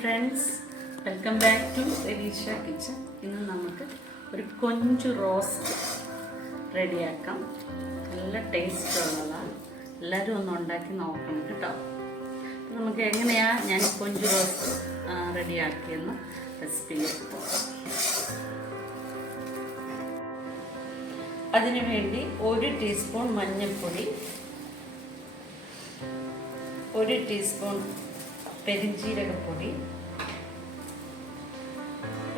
Friends, welcome back to Elisha kitchen. ഇന്ന് നമുക്ക് ഒരു കൊഞ്ച് റോസ്റ്റ് റെഡിയാക്കാം. നല്ല ടേസ്റ്റ് ഉള്ളതാണ്. എല്ലാവരും ഒന്ന് ഉണ്ടാക്കി നോക്കണം കേട്ടോ. നമുക്ക് എങ്ങനെയാണ് ഞാൻ കൊഞ്ച് റോസ്റ്റ് റെഡിയാക്കിയെന്ന് റെസിപ്പിയിലേക്ക് പോകാം. അതിനുവേണ്ടി 1 ടീസ്പൂൺ മഞ്ഞൾപ്പൊടി, 1 ടീസ്പൂൺ പെരിഞ്ജീരകപ്പൊടി,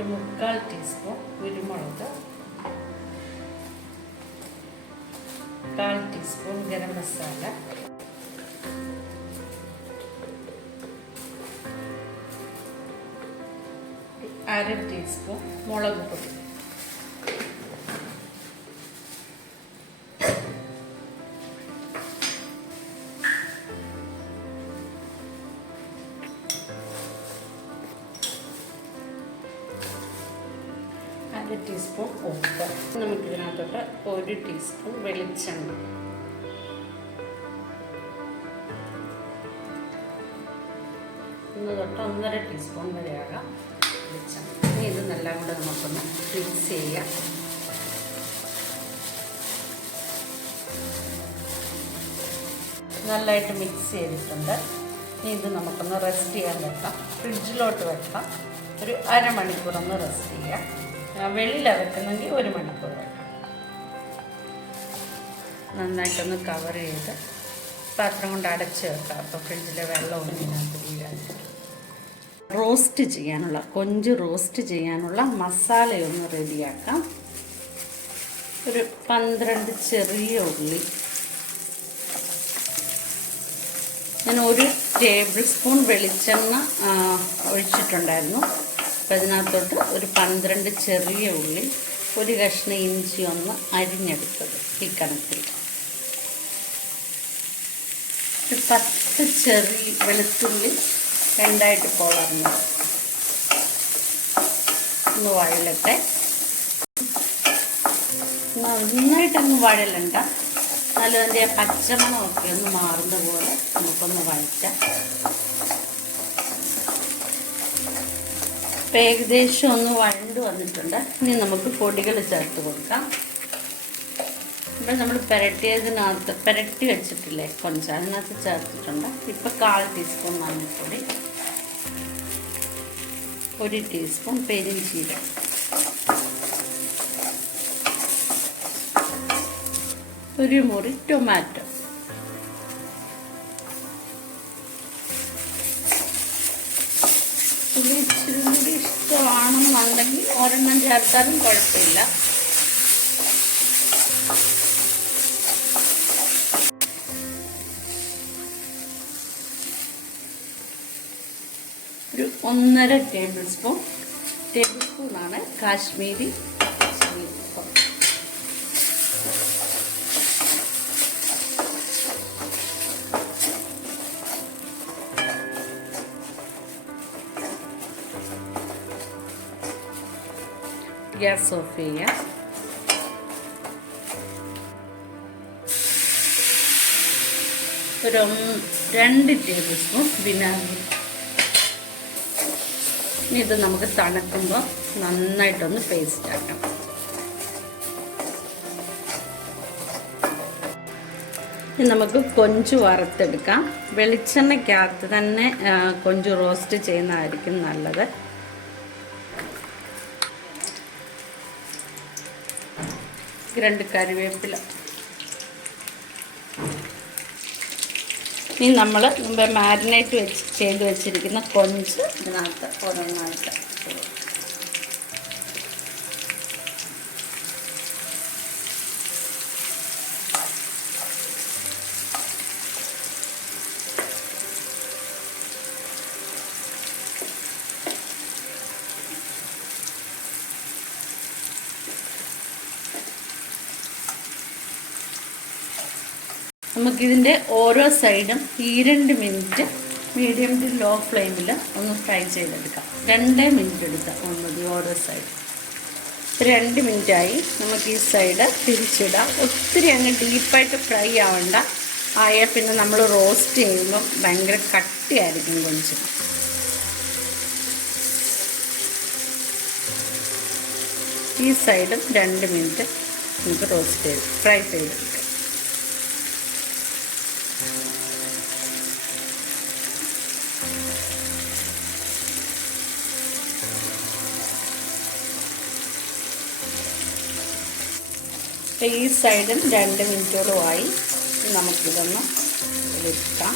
1/4 ടീസ്പൂൺ കുരുമുളക്, 1/4 ടീസ്പൂൺ ഗരം മസാല, 1/2 ടീസ്പൂൺ മുളക് പൊടി. ടീസ്പൂൺ ഉപ്പ്. നമുക്കിതിനകത്തോട്ട് 1 ടീസ്പൂൺ വെളിച്ചെണ്ണ, തൊട്ട് 1.5 ടീസ്പൂൺ വരെയാകാം വെളിച്ചെണ്ണ. ഇനി ഇത് നല്ല കൂടെ നമുക്കൊന്ന് മിക്സ് ചെയ്യാം. നല്ലതായിട്ട് മിക്സ് ചെയ്തിട്ടുണ്ട്. ഇനി ഇത് നമുക്കൊന്ന് റെസ്റ്റ് ചെയ്യാൻ വെക്കാം. ഫ്രിഡ്ജിലോട്ട് വെക്കാം. ഒരു അരമണിക്കൂർ ഒന്ന് റെസ്റ്റ് ചെയ്യാം. വെളിയിലാണ് വെക്കുന്നെങ്കിൽ 1 മണിക്കൂർ വെക്കാം. നന്നായിട്ടൊന്ന് കവർ ചെയ്ത് പാത്രം കൊണ്ട് അടച്ച് വെക്കാം. അപ്പോൾ ഫ്രിഡ്ജിലെ വെള്ളമൊന്നും ഇതിനകത്ത് വീഴാതെ. കൊഞ്ച് റോസ്റ്റ് ചെയ്യാനുള്ള മസാലയൊന്ന് റെഡിയാക്കാം. ഒരു 12 ചെറിയ ഉള്ളി, ഞാൻ 1 ടേബിൾ സ്പൂൺ വെളിച്ചെണ്ണ ഒഴിച്ചിട്ടുണ്ടായിരുന്നു. അപ്പോൾ അതിനകത്തോട്ട് ഒരു 12 ചെറിയ ഉള്ളി, 1 കഷ്ണം ഇഞ്ചി ഒന്ന് അരിഞ്ഞെടുത്തത് ഈ കണക്കിൽ, 10 ചെറിയ വെളുത്തുള്ളി 2ആയിട്ട് പൊളർന്നത്. ഒന്ന് വഴലട്ടെ. നന്നായിട്ടൊന്ന് വഴലണ്ട, എന്നാലും അതിൻ്റെ പച്ചമണമൊക്കെ ഒന്ന് മാറുന്ന പോലെ നമുക്കൊന്ന് വഴറ്റാം. ഇപ്പം ഏകദേശം ഒന്ന് വഴണ്ട് വന്നിട്ടുണ്ട്. ഇനി നമുക്ക് പൊടികൾ ചേർത്ത് കൊടുക്കാം. ഇപ്പം നമ്മൾ പുരട്ടി വെച്ചിട്ടില്ലേ കൊഞ്ച്, അതിനകത്ത് ചേർത്തിട്ടുണ്ട്. ഇപ്പം 1/4 ടീസ്പൂൺ മഞ്ഞൾപ്പൊടി, 1 ടീസ്പൂൺ പെരിഞ്ജീരകം, 1 മുറി ടൊമാറ്റോ, ഇച്ചിരി കൂടി ഇഷ്ടമാണെന്നുണ്ടെങ്കിൽ 1 ചേർത്താലും കുഴപ്പമില്ല. ഒരു 1.5 ടേബിൾ സ്പൂണാണ് കാശ്മീരി ചില്ലി. ഗ്യാസ് ഓഫ് ചെയ്യാം. ഒരു 2 ടേബിൾ സ്പൂൺ വിനാഗിരി. ഇത് നമുക്ക് തണുക്കുമ്പോൾ നന്നായിട്ടൊന്ന് പേസ്റ്റ് ആക്കാം. ഇനി നമുക്ക് കൊഞ്ച് വറുത്തെടുക്കാം. വെളിച്ചെണ്ണയ്ക്കകത്ത് തന്നെ കൊഞ്ച് റോസ്റ്റ് ചെയ്യുന്നതായിരിക്കും നല്ലത്. രണ്ട് കറിവേപ്പില. ഇനി നമ്മൾ മുമ്പ് മാരിനേറ്റ് ചെയ്ത് വെച്ചിരിക്കുന്ന കൊഞ്ച് ഇതിനകത്ത് ഓരോന്നായിട്ട് നമുക്കിതിൻ്റെ ഓരോ സൈഡും 2 മിനിറ്റ് മീഡിയം ടു ലോ ഫ്ലെയിമിൽ ഒന്ന് ഫ്രൈ ചെയ്തെടുക്കാം. 2 മിനിറ്റ് എടുക്കാം ഒന്നത് ഓരോ സൈഡ്. 2 മിനിറ്റായി. നമുക്ക് ഈ സൈഡ് തിരിച്ചിടാം. ഒത്തിരി അങ്ങ് ഡീപ്പായിട്ട് ഫ്രൈ ആവണ്ട. ആയാൽ പിന്നെ നമ്മൾ റോസ്റ്റ് ചെയ്യുമ്പം ഭയങ്കര കട്ടിയായിരിക്കും കൊഞ്ച്. ഈ സൈഡും 2 മിനിറ്റ് നമുക്ക് ഫ്രൈ ചെയ്തെടുക്കാം. ഈ സൈഡും 2 മിനിറ്റോളമായി നമുക്കിതൊന്ന് എടുക്കാം.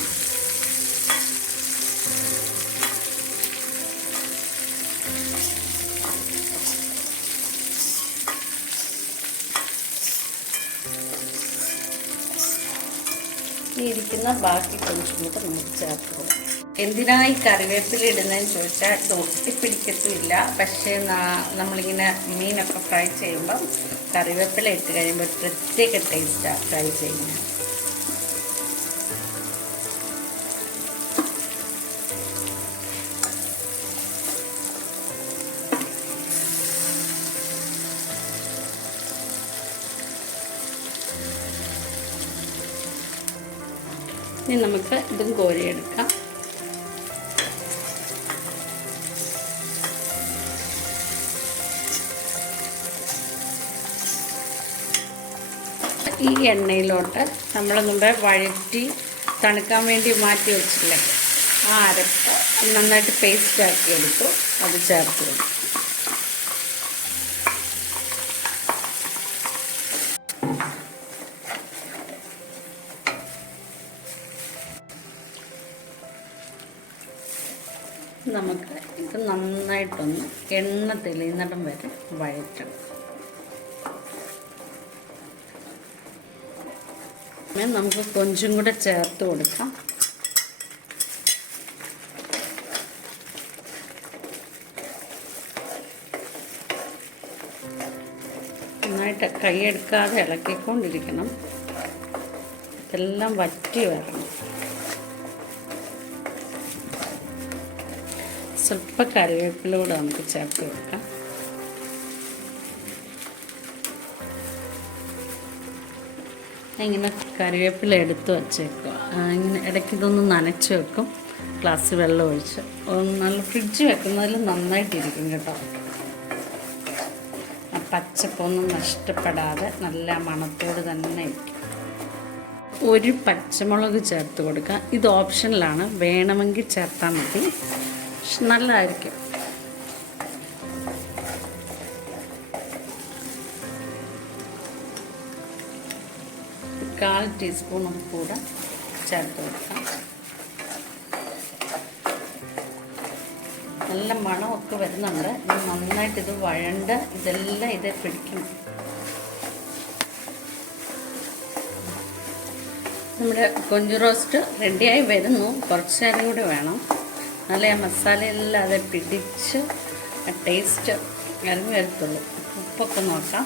ഇരിക്കുന്ന ബാക്കി കുറച്ചും കൂടെ നമുക്ക് ചേർത്ത് കൊടുക്കാം. എന്തിനായി കറിവേപ്പില ഇടുന്നതെന്ന് ചോദിച്ചാൽ ഇത് ഒട്ടിപ്പിടിക്കത്തുമില്ല. പക്ഷേ നമ്മളിങ്ങനെ മീനൊക്കെ ഫ്രൈ ചെയ്യുമ്പം കറിവേപ്പില ഇട്ട് കഴിയുമ്പോൾ പ്രത്യേക ടേസ്റ്റാണ് ഫ്രൈ ചെയ്യുന്നത്. ഇനി നമുക്ക് ഇതും കോരിയെടുക്കാം. ഈ എണ്ണയിലോട്ട് നമ്മൾ മുമ്പേ വഴറ്റി തണുക്കാൻ വേണ്ടി മാറ്റി വെച്ചില്ലേ, ആ അരപ്പ് നന്നായിട്ട് പേസ്റ്റ് ആക്കി എടുത്തു. അത് ചേർത്ത് കൊടുക്കും. നമുക്ക് ഇത് നന്നായിട്ടൊന്ന് എണ്ണ തെളിയുന്നിടം വരെ വഴറ്റണം. നമുക്ക് കൊഞ്ചും കൂടെ ചേർത്ത് കൊടുക്കാം. നന്നായിട്ട് കൈയെടുക്കാതെ ഇളക്കിക്കൊണ്ടിരിക്കണം. ഇതെല്ലാം വറ്റി വരണം. സ്വല്പം കറിവേപ്പില കൂടെ നമുക്ക് ചേർത്ത് കൊടുക്കാം. ഇങ്ങനെ കറിവേപ്പില എടുത്ത് വച്ചേക്കുക. ഇങ്ങനെ ഇടയ്ക്ക് ഇതൊന്ന് നനച്ച് വെക്കും, ഗ്ലാസ് വെള്ളം ഒഴിച്ച്. നല്ല ഫ്രിഡ്ജ് വെക്കുന്നതിൽ നന്നായിട്ടിരിക്കും കേട്ടോ. ആ പച്ചപ്പൊന്നും നഷ്ടപ്പെടാതെ നല്ല മണത്തോട് തന്നെ ഇരിക്കും. ഒരു പച്ചമുളക് ചേർത്ത് കൊടുക്കുക. ഇത് ഓപ്ഷനിലാണ്, വേണമെങ്കിൽ ചേർത്താൽ മതി. നല്ലതായിരിക്കും. കാൽ ടീസ്പൂൺ കൂടെ ചേർത്ത് കൊടുക്കാം. നല്ല മണമൊക്കെ വരുന്നുണ്ട്. ഇത് നന്നായിട്ട് ഇത് വഴണ്ട് ഇതെല്ലാം ഇതേ പിടിക്കണം. നമ്മുടെ കൊഞ്ച് റോസ്റ്റ് റെഡിയായി വരുന്നു. കുറച്ച് നേരം കൂടി വേണം. നല്ല ആ മസാലയെല്ലാം അത് പിടിച്ച് ടേസ്റ്റ് ഇറങ്ങി വരത്തുള്ളൂ. ഉപ്പൊക്കെ നോക്കാം.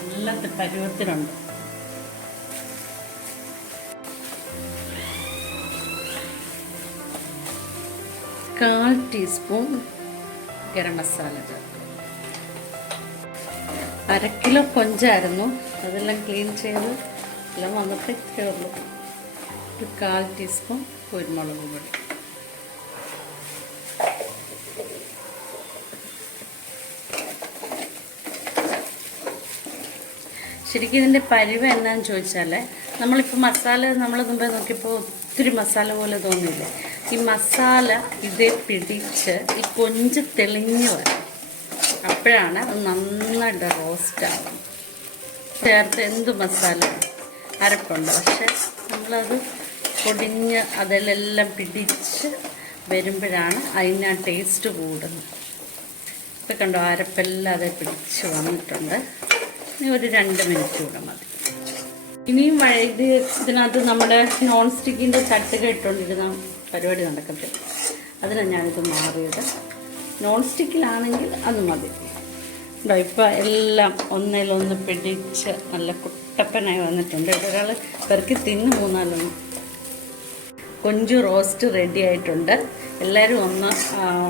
നല്ല പരുവത്തിലുണ്ട്. കാൽ ടീസ്പൂൺ ഗരം മസാല ചേർക്കും. 1/2 കിലോ കൊഞ്ചായിരുന്നു. അതെല്ലാം ക്ലീൻ ചെയ്ത് എല്ലാം വന്നപ്പോഴേ ഉള്ളൂ. ഒരു 1/4 ടീസ്പൂൺ കുരുമുളക് പൊടി. ശരിക്കും ഇതിൻ്റെ പരിവ് എന്നാന്ന് ചോദിച്ചാൽ, നമ്മളിപ്പോൾ മസാല നമ്മൾ മുമ്പേ നോക്കിയപ്പോൾ ഒത്തിരി മസാല പോലെ തോന്നിയില്ലേ, ഈ മസാല ഇതേ പിടിച്ച് ഈ കൊഞ്ച് തെളിഞ്ഞ് വരും. അപ്പോഴാണ് അത് നന്നായിട്ട് റോസ്റ്റാകും. ചേർത്ത് എന്ത് മസാല അരപ്പുണ്ട്, പക്ഷെ നമ്മളത് പൊടിഞ്ഞ് അതിലെല്ലാം പിടിച്ച് വരുമ്പോഴാണ് അതിന് ആ ടേസ്റ്റ് കൂടുന്നത്. ഇപ്പം കണ്ടോ, അരപ്പെല്ലാം അത് പിടിച്ച് വന്നിട്ടുണ്ട്. ഇനി ഒരു 2 മിനിറ്റ് കൂടെ മതി. ഇനിയും ഇതിനകത്ത് നമ്മുടെ നോൺ സ്റ്റിക്കിൻ്റെ ചട്ടുക ഇട്ടുകൊണ്ടിരുന്ന പരിപാടി നടക്കത്തില്ല. അതിനാണ് ഞാനിത് മാറിയത്. നോൺ സ്റ്റിക്കിലാണെങ്കിൽ അത് മതി. ഇപ്പം എല്ലാം ഒന്നിലൊന്ന് പിടിച്ച് നല്ല കുട്ടപ്പനായി വന്നിട്ടുണ്ട്. ഒരാൾ പെറുക്കി തിന്ന് 3-4 കൊഞ്ച് റോസ്റ്റ് റെഡി ആയിട്ടുണ്ട്. എല്ലാവരും ഒന്ന്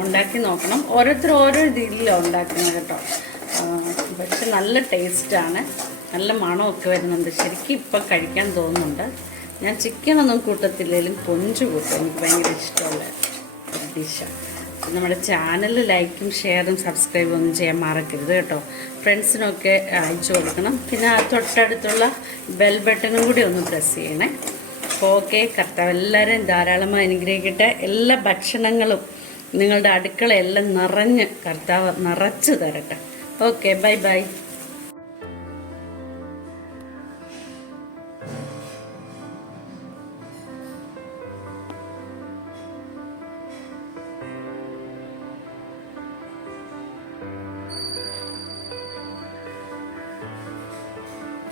ഉണ്ടാക്കി നോക്കണം. ഓരോരുത്തർ ഓരോ രീതിയിലാണ് ഉണ്ടാക്കുന്നത് കേട്ടോ. പക്ഷെ നല്ല ടേസ്റ്റാണ്, നല്ല മണമൊക്കെ വരുന്നുണ്ട്. ശരിക്കും ഇപ്പം കഴിക്കാൻ തോന്നുന്നുണ്ട്. ഞാൻ ചിക്കനൊന്നും കൂട്ടത്തില്ലെങ്കിലും കൊഞ്ച് കൂട്ടും. എനിക്ക് ഭയങ്കര ഇഷ്ടമുള്ള ഒരു ഡിഷാണ്. നമ്മുടെ ചാനൽ ലൈക്കും ഷെയറും സബ്സ്ക്രൈബും ഒന്നും ചെയ്യാൻ മറക്കരുത് കേട്ടോ. ഫ്രണ്ട്സിനൊക്കെ അയച്ചു കൊടുക്കണം. പിന്നെ ആ തൊട്ടടുത്തുള്ള ബെൽ ബട്ടണും കൂടി ഒന്ന് പ്രസ് ചെയ്യണേ. അപ്പോൾ ഓക്കെ, കർത്താവ് എല്ലാവരെയും ധാരാളമായി അനുഗ്രഹിക്കട്ടെ. എല്ലാ ഭക്ഷണങ്ങളും നിങ്ങളുടെ അടുക്കളയെല്ലാം നിറഞ്ഞ് കർത്താവ് നിറച്ചു തരട്ടെ. Okay, bye bye.